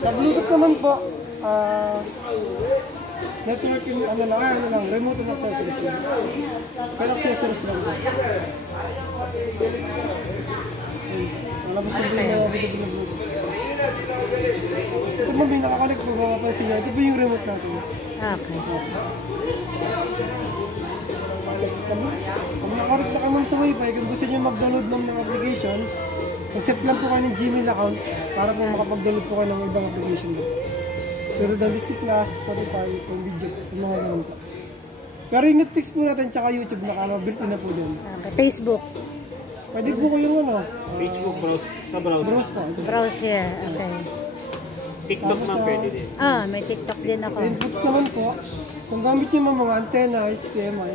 Sa Bluetooth naman po, networking, ano lang, remote and accessories lang. Pero accessories lang po. Malabas na din na Bluetooth. Ito mo, may nakakonect po, mapapansin nyo. Ito po yung remote natin. Okay. Kung nakakonect na ka ma'am sa wifi, kung gusto nyo mag-download ng mga application, mag-set lang po kayo ng Gmail account para po makapag-download po kayo ng ibang application doon. Pero Disney Plus, Spotify, yung video, yung mga ganun po. Pero yung Netflix po natin, tsaka YouTube, built-in na po din. Okay. Facebook. Pwede po kayong Facebook, browse, sa browser. Browse po. Browse here. Okay. TikTok Tapos, ma'am, pwede din. May TikTok din ako. Inputs naman po, kung gamit nyo mga antena, HDMI,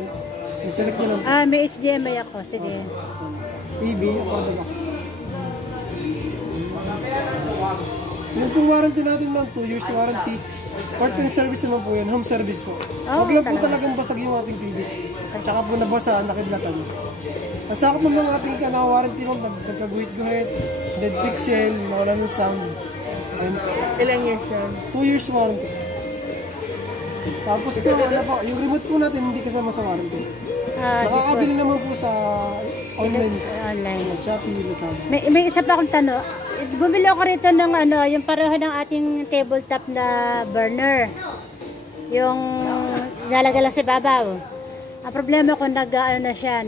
select nyo lang po. May HDMI ako. Sige. TV, for the box. Yung pong warranty natin ma'am, 2 years warranty. Part and service naman po yan, home service po. Huwag lang po talagang basag yung ating TV. Tsaka po nabasa, nakiblatan. Ang sakop ng mga ating warranty ma'am, nagkaguhit-guhit, dead pixel, nawala ng sound. Ilang years yan? 2 years warranty. Tapos yung remote po natin hindi kasama sa warranty. Nakakabili naman po sa online. Shopee, Lazada. May isa pa akong tanong. Bumili ako rito ng yung pareho ng ating tabletop na burner. Yung nilalagay lang sa babaw. Ang problema ko na siya,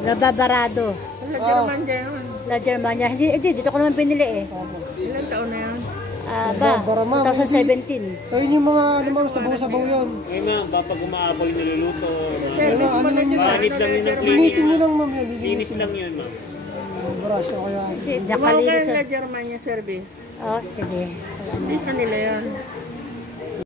nababarado. La Germania yun. La Germania. Hindi, dito ko naman binili eh. Ilang taon na yan? 2017. Ayun yung mga sabaw-sabaw yun. Ay ma'am, kapag umaapoy niluluto. Service mo na siya sa Manid lang yun ang Linisin nyo lang ma'am yan. Linis lang yun ma'am. Brush o kaya. Tumawag ka La Germania service. Oh, sige. Hindi kanila yan.